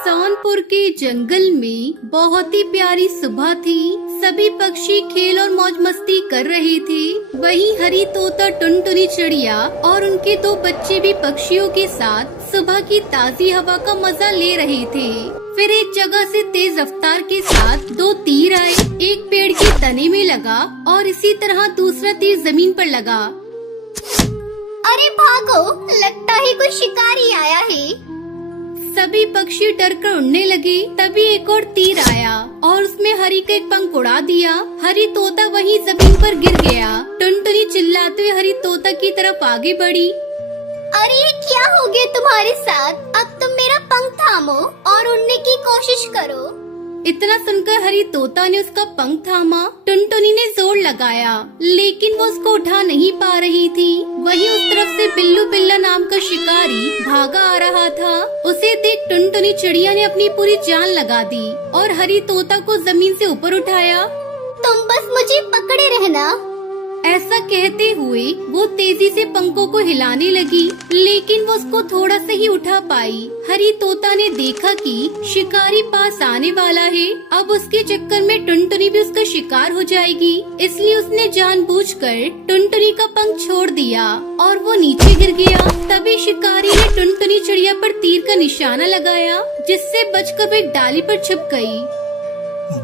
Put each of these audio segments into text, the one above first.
सोनपुर के जंगल में बहुत ही प्यारी सुबह थी। सभी पक्षी खेल और मौज मस्ती कर रहे थे। वहीं हरी तोता, टुनटुनी चिड़िया और उनके दो बच्चे भी पक्षियों के साथ सुबह की ताजी हवा का मजा ले रहे थे। फिर एक जगह से तेज रफ्तार के साथ दो तीर आए। एक पेड़ के तने में लगा और इसी तरह दूसरा तीर जमीन पर लगा। अरे भागो, लगता है कोई शिकारी आया है। सभी पक्षी डर कर उड़ने लगे। तभी एक और तीर आया और उसमें हरी का एक पंख उड़ा दिया। हरी तोता वहीं जमीन पर गिर गया। टुनटुनी चिल्लाते हुए हरी तोता की तरफ आगे बढ़ी। अरे क्या हो गया तुम्हारे साथ? अब तुम मेरा पंख थामो और उड़ने की कोशिश करो। इतना सुनकर हरी तोता ने उसका पंख थामा। टुनटुनी ने जोर लगाया लेकिन वो उसको उठा नहीं पा रही थी। वहीं उस तरफ से बिल्लू बिल्ला नाम का शिकारी भागा आ रहा था। उसे देख टुनटुनी चिड़िया ने अपनी पूरी जान लगा दी और हरी तोता को जमीन से ऊपर उठाया। तुम बस मुझे पकड़े रहना। ऐसा कहते हुए वो तेजी से पंखों को हिलाने लगी लेकिन वो उसको थोड़ा सा ही उठा पाई। हरी तोता ने देखा कि शिकारी पास आने वाला है। अब उसके चक्कर में टुनटुनी भी उसका शिकार हो जाएगी, इसलिए उसने जानबूझकर टुनटुनी का पंख छोड़ दिया और वो नीचे गिर गया। तभी शिकारी ने टुनटुनी चिड़िया पर तीर का निशाना लगाया जिससे बचकर एक डाली पर छुप गई।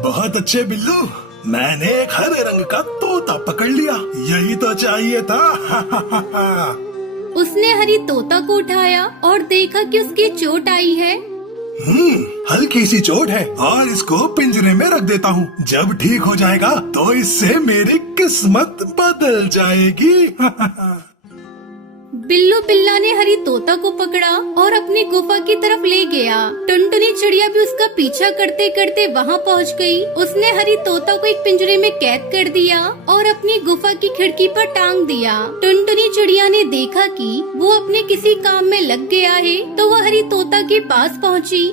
बहुत अच्छे बिल्लू, मैंने एक हरे रंग का तोता पकड़ लिया। यही तो चाहिए था। उसने हरी तोता को उठाया और देखा कि उसकी चोट आई है। हल्की सी चोट है और इसको पिंजरे में रख देता हूँ। जब ठीक हो जाएगा तो इससे मेरी किस्मत बदल जाएगी। बिल्लू बिल्ला ने हरी तोता को पकड़ा और अपनी गुफा की तरफ ले गया। टुनटुनी चिड़िया भी उसका पीछा करते करते वहाँ पहुँच गई। उसने हरी तोता को एक पिंजरे में कैद कर दिया और अपनी गुफा की खिड़की पर टांग दिया। टुनटुनी चिड़िया ने देखा कि वो अपने किसी काम में लग गया है तो वो हरी तोता के पास पहुँची।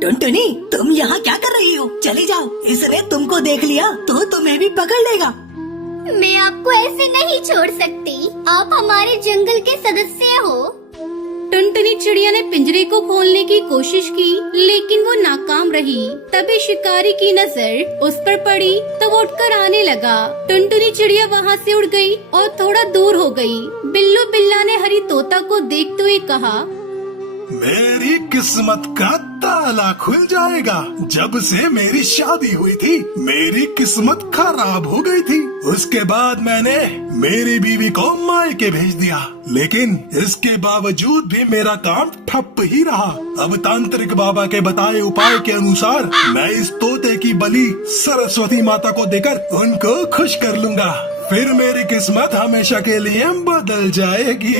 टुनटुनी, तुम यहाँ क्या कर रही हो? चली जाओ, इसने तुमको देख लिया तो तुम्हें भी पकड़ लेगा। मैं आपको ऐसे नहीं छोड़ सकती। आप हमारे जंगल के सदस्य हो। टुनटुनी चिड़िया ने पिंजरे को खोलने की कोशिश की लेकिन वो नाकाम रही। तभी शिकारी की नजर उस पर पड़ी तो वो उठकर आने लगा। टुनटुनी चिड़िया वहाँ से उड़ गई और थोड़ा दूर हो गई। बिल्लू बिल्ला ने हरी तोता को देखते हुए कहा, मेरी किस्मत का ताला खुल जाएगा। जब से मेरी शादी हुई थी मेरी किस्मत खराब हो गई थी। उसके बाद मैंने मेरी बीवी को मायके भेज दिया लेकिन इसके बावजूद भी मेरा काम ठप ही रहा। अब तांत्रिक बाबा के बताए उपाय के अनुसार मैं इस तोते की बलि सरस्वती माता को देकर उनको खुश कर लूंगा। फिर मेरी किस्मत हमेशा के लिए बदल जाएगी।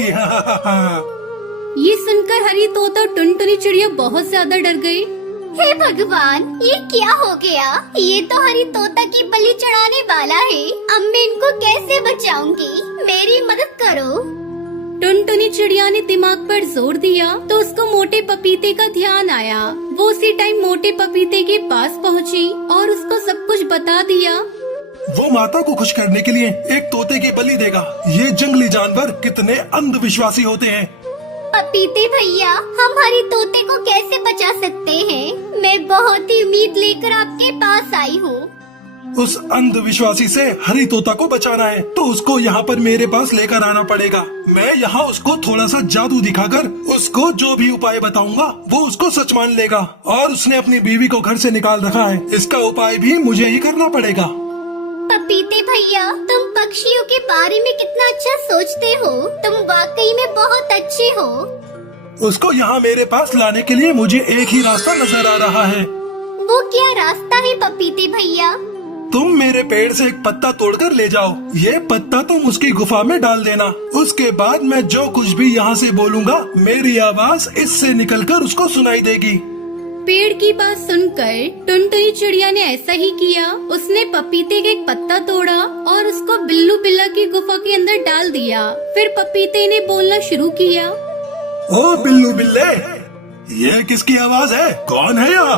ये सुनकर हरी तोता और टुनटुनी चिड़िया बहुत ज्यादा डर गई। हे भगवान, ये क्या हो गया? ये तो हरी तोता की बलि चढ़ाने वाला है। अब मैं इनको कैसे बचाऊंगी? मेरी मदद करो। टुनटुनी चिड़िया ने दिमाग पर जोर दिया तो उसको मोटे पपीते का ध्यान आया। वो उसी टाइम मोटे पपीते के पास पहुँची और उसको सब कुछ बता दिया। वो माता को खुश करने के लिए एक तोते की बलि देगा। ये जंगली जानवर कितने अंधविश्वासी होते हैं। पपीते भैया, हम हरी तोते को कैसे बचा सकते हैं? मैं बहुत ही उम्मीद लेकर आपके पास आई हूँ। उस अंधविश्वासी से हरी तोता को बचाना है तो उसको यहाँ पर मेरे पास लेकर आना पड़ेगा। मैं यहाँ उसको थोड़ा सा जादू दिखाकर उसको जो भी उपाय बताऊंगा वो उसको सच मान लेगा। और उसने अपनी बीवी को घर से निकाल रखा है, इसका उपाय भी मुझे ही करना पड़ेगा। पपीते भैया, तुम पक्षियों के बारे में कितना अच्छा सोचते हो। तुम वाकई में बहुत अच्छे हो। उसको यहाँ मेरे पास लाने के लिए मुझे एक ही रास्ता नजर आ रहा है। वो क्या रास्ता है पपीते भैया? तुम मेरे पेड़ से एक पत्ता तोड़कर ले जाओ। ये पत्ता तुम उसकी गुफा में डाल देना। उसके बाद मैं जो कुछ भी यहाँ से बोलूँगा मेरी आवाज इससे निकलकर उसको सुनाई देगी। पेड़ की बात सुनकर टुनटुनी चिड़िया ने ऐसा ही किया। उसने पपीते का एक पत्ता तोड़ा और उसको बिल्लू बिल्ला की गुफा के अंदर डाल दिया। फिर पपीते ने बोलना शुरू किया, ओ बिल्लू बिल्ले, ये किसकी आवाज है? कौन है यहाँ?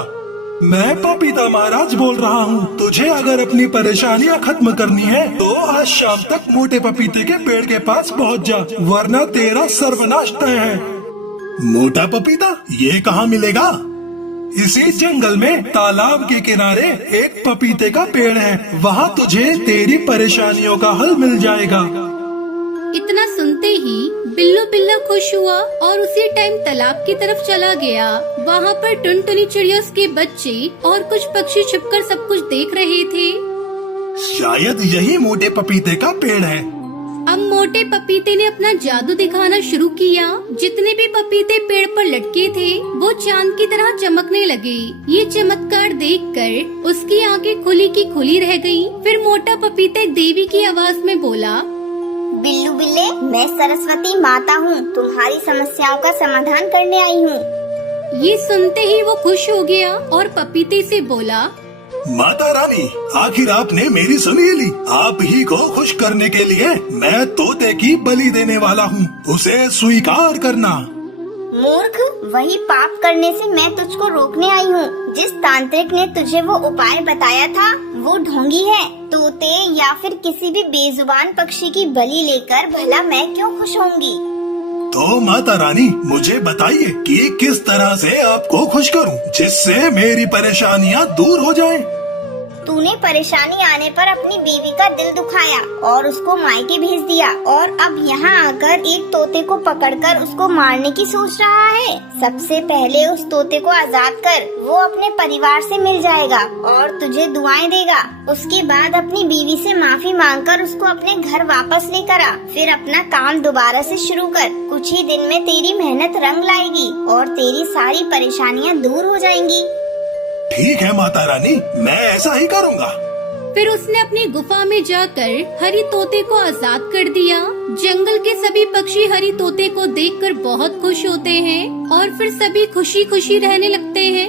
मैं पपीता महाराज बोल रहा हूँ। तुझे अगर अपनी परेशानियाँ खत्म करनी है तो आज शाम तक मोटे पपीते के पेड़ के पास पहुँच जा, वरना तेरा सर्वनाश तय है। मोटा पपीता, ये कहाँ मिलेगा? इसी जंगल में तालाब के किनारे एक पपीते का पेड़ है। वहाँ तुझे तेरी परेशानियों का हल मिल जाएगा। इतना सुनते ही बिल्लू बिल्ला खुश हुआ और उसी टाइम तालाब की तरफ चला गया। वहाँ पर टुनटुनी चिड़िया, उसके बच्चे और कुछ पक्षी छिपकर सब कुछ देख रहे थे। शायद यही मोटे पपीते का पेड़ है। अब मोटे पपीते ने अपना जादू दिखाना शुरू किया। जितने भी पपीते पेड़ पर लटके थे वो चांद की तरह चमकने लगे। ये चमत्कार देखकर उसकी आंखें खुली की खुली रह गईं। फिर मोटा पपीता देवी की आवाज में बोला, बिल्लू बिल्ले, मैं सरस्वती माता हूँ, तुम्हारी समस्याओं का समाधान करने आई हूँ। ये सुनते ही वो खुश हो गया और पपीते से बोला, माता रानी, आखिर आपने मेरी सुनी ली। आप ही को खुश करने के लिए मैं तोते की बलि देने वाला हूँ, उसे स्वीकार करना। मूर्ख, वही पाप करने से मैं तुझको रोकने आई हूँ। जिस तांत्रिक ने तुझे वो उपाय बताया था वो ढोंगी है। तोते या फिर किसी भी बेजुबान पक्षी की बलि लेकर भला मैं क्यों खुश होंगी? तो माता रानी, मुझे बताइए कि किस तरह से आपको खुश करूं, जिससे मेरी परेशानियां दूर हो जाएं। तूने परेशानी आने पर अपनी बीवी का दिल दुखाया और उसको मायके भेज दिया, और अब यहाँ आकर एक तोते को पकड़कर उसको मारने की सोच रहा है। सबसे पहले उस तोते को आजाद कर, वो अपने परिवार से मिल जाएगा और तुझे दुआएं देगा। उसके बाद अपनी बीवी से माफी मांगकर उसको अपने घर वापस लेकर आ। फिर अपना काम दोबारा से शुरू कर। कुछ ही दिन में तेरी मेहनत रंग लाएगी और तेरी सारी परेशानियाँ दूर हो जाएंगी। ठीक है माता रानी, मैं ऐसा ही करूँगा। फिर उसने अपनी गुफा में जाकर हरी तोते को आजाद कर दिया। जंगल के सभी पक्षी हरी तोते को देखकर बहुत खुश होते हैं और फिर सभी खुशी खुशी रहने लगते हैं।